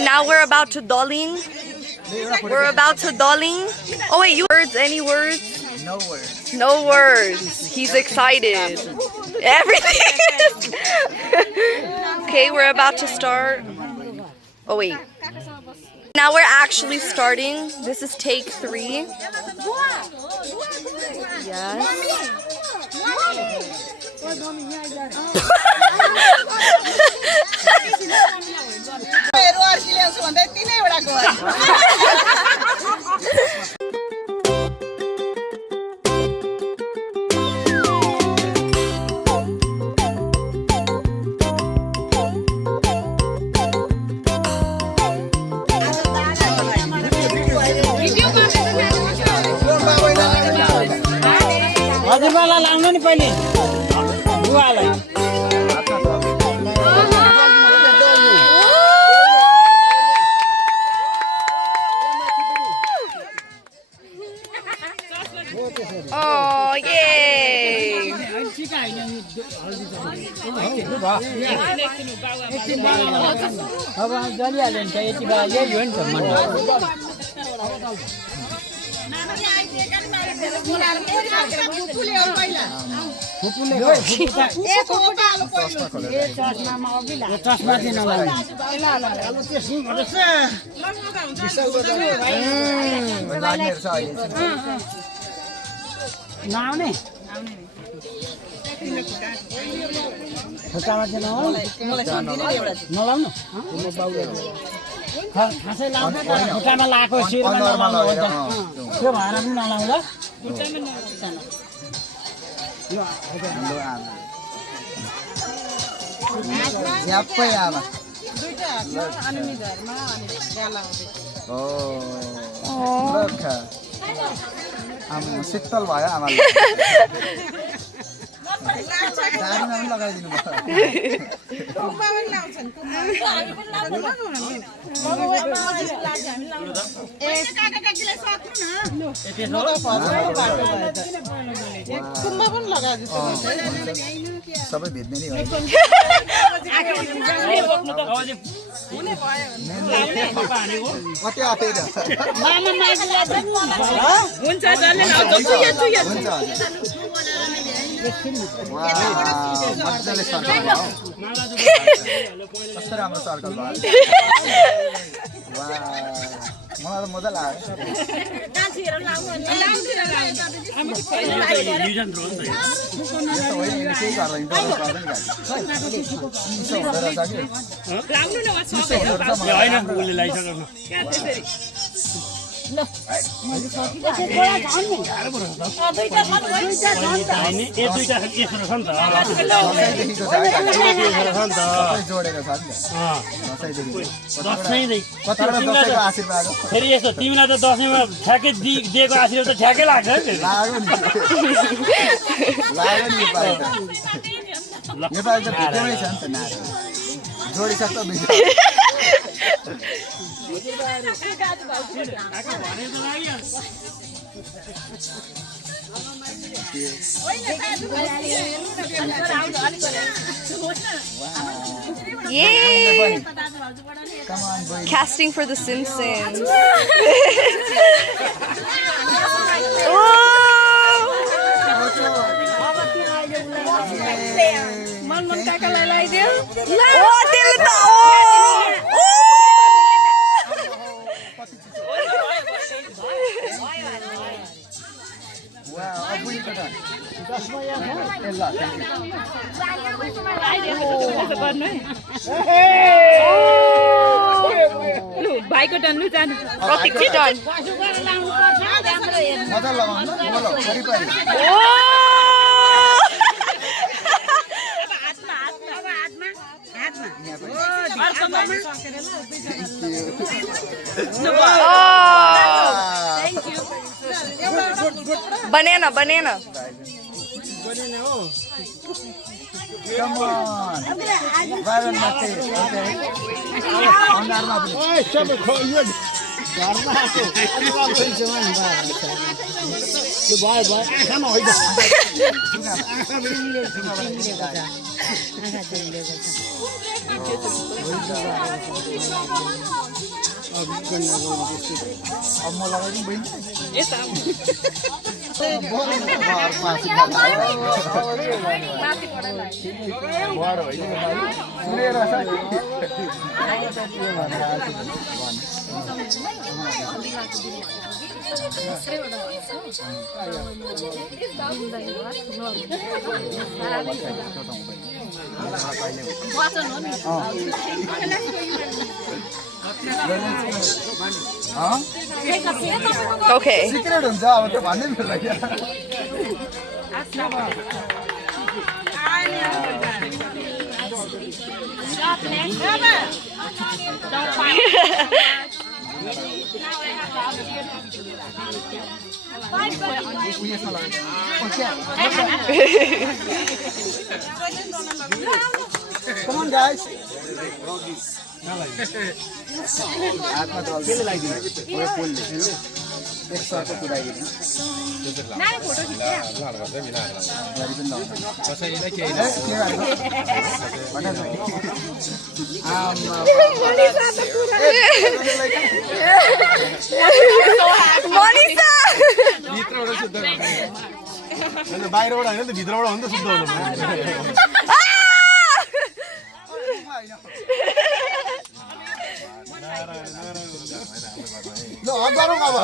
Now we're about to dolling. We're about to dolling. Oh wait, words? Any words? No words. No words. He's excited. Everything. Okay, we're about to start. Oh wait. Now we're actually starting. This is take 3. Yes. हजुरबाला लाग्नु नि पहिले बुवालाई Oh, yay! अब जलिहाल्यो नि त यति बेला यही हो नि त मन चस्मा चाहिँ नलाउने नआउने खुट्टामा चाहिँ नलाउनु खासै लाउँछ खुट्टामा लगाएको शिरमा नलाउनु हुन्छ त्यो भएर पनि नलाउँ ल झ्याप्पै आमा आमा शीतल भयो आमाले दारीमा पनि लगाइदिनु सबै भेट्ने नि कति आँटेर मजाले सर्कल भयो कस्तो राम्रो सर्कल भयो मलाई त मजा लाग्यो फेरि यस्तो तिमीलाई त दसैँमा ठ्याक्कै दिएको आशीर्वाद त ठ्याक्कै लाग्छ नेपाली त भिडियोमै छ नि त नारे जोडिसक्छ Yay! Casting for The Simpsons. भाइको डन्नु जानु प्रतीक डन मजा लगाउनु बोलो वरिपरि Banana. Come on. Byron Mate. Okay. अब म लगाइदिउँ बहिनी सुनेर Okay. सिक्रेट हुन्छ अब त्यो भन्नै मिल्दैन Come on guys. हातमा केले लगाइदिनु फुलले एक सर्को पुऱ्याइदिनु बाहिरबाट होइन त भित्रबाट हो नि त शुद्ध हुनु ल गरौँ अब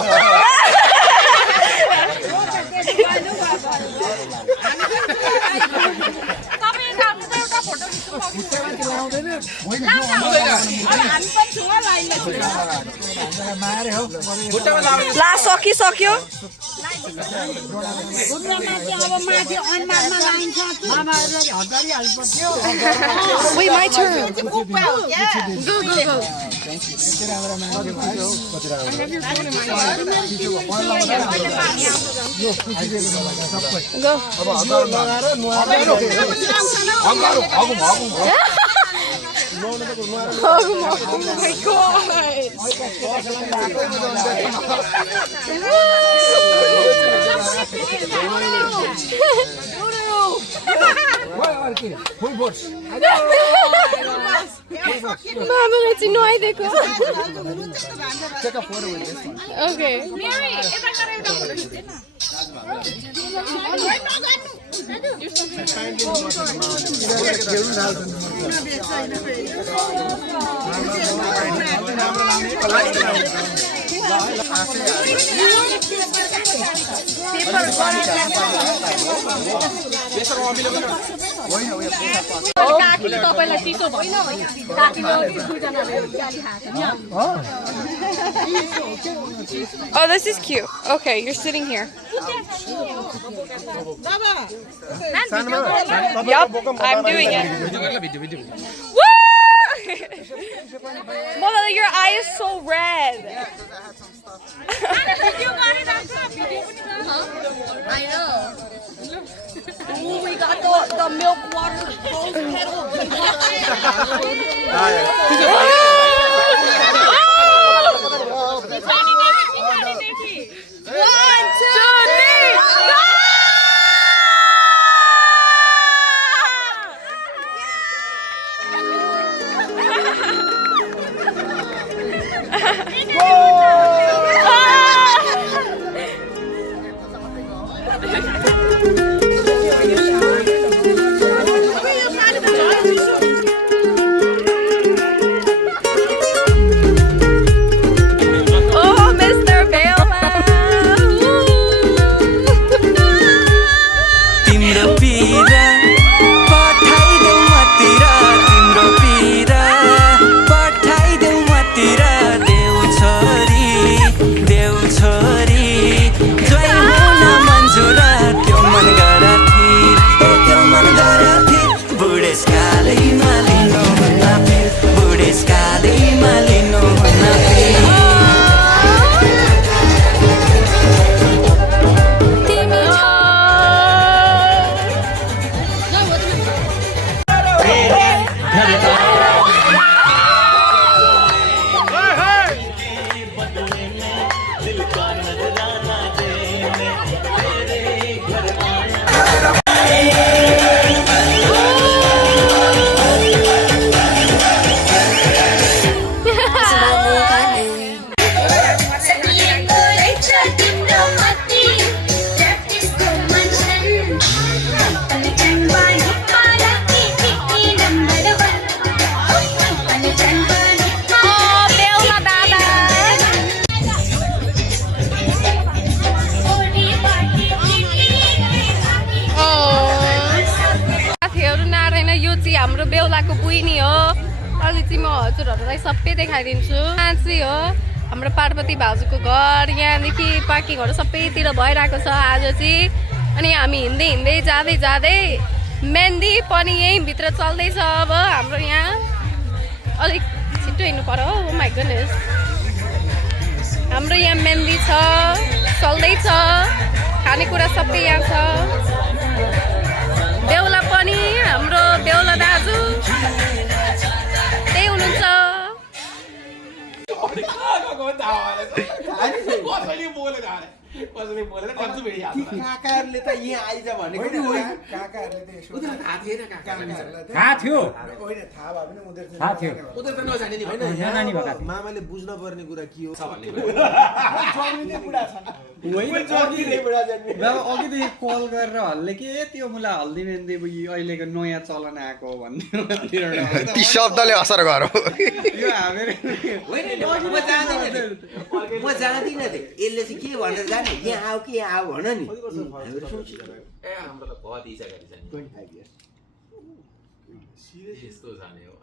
ला सक्यो Wait, my turn. Go. Oh my Mama, let's annoy the girl. Take a photo with this one. Okay. Oh, this is cute. Okay, you're sitting here. Yup, I'm doing it. Woo! Mama, your eye is so red. I know. Ooh, we got the milk water rose petals. One, two, three. यसपालि चाहिँ म हजुरहरूलाई सबै देखाइदिन्छु। यहाँ चाहिँ हो हाम्रो पार्वती भाउजूको घर। यहाँदेखि पार्किङहरू सबैतिर भइरहेको छ आज चाहिँ। अनि हामी हिँड्दै हिँड्दै जाँदै जाँदै मेहन्दी पनि यहीँ भित्र चल्दैछ। अब हाम्रो यहाँ अलिक छिटो हिँड्नु पर्यो। ओ माई गुडनेस, हाम्रो यहाँ मेहन्दी छ, चल्दैछ, खानेकुरा सबै यहाँ छ। बेहुला पनि हाम्रो बेहुला दाजु त्यही हुनुहुन्छ। काकाहरूले त यहाँ आइज भनेको काकाहरूले त यसो थाहा थिएन थाहा थियो होइन थाहा भए पनि उनीहरू थाहा थियो उनीहरू त नजाने नि होइन नानी भएका थिए। मामाले बुझ्न पर्ने कुरा के हो भन्ने अघिदेखि कल गरेर हल्ले के त्यो मलाई हल्दी मेहन्दी अहिलेको नयाँ चलन आएको भन्ने ती शब्दले असर गरौँ। यो हामीहरू म जाँदिनँ थिएँ यसले चाहिँ के भनेर जाने यहाँ आऊ कि यहाँ आऊ भन नि हाम्रो त बहुत इच्छा गरिन्छ यस्तो जाने हो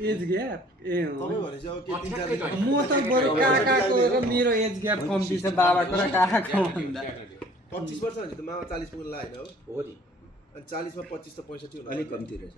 एज ग्याप ए तपाईँ भनेपछि अब के 3-4 दिन म त बरु काकाको र मेरो एज ग्याप कम्ती छ बाबाको र काकाको भन्दा 25 वर्ष भने त मामा 40 पुग्न लाग्यो होइन हो नि अनि 40 मा 25 त 65 हुनु अलिक कम्ती रहेछ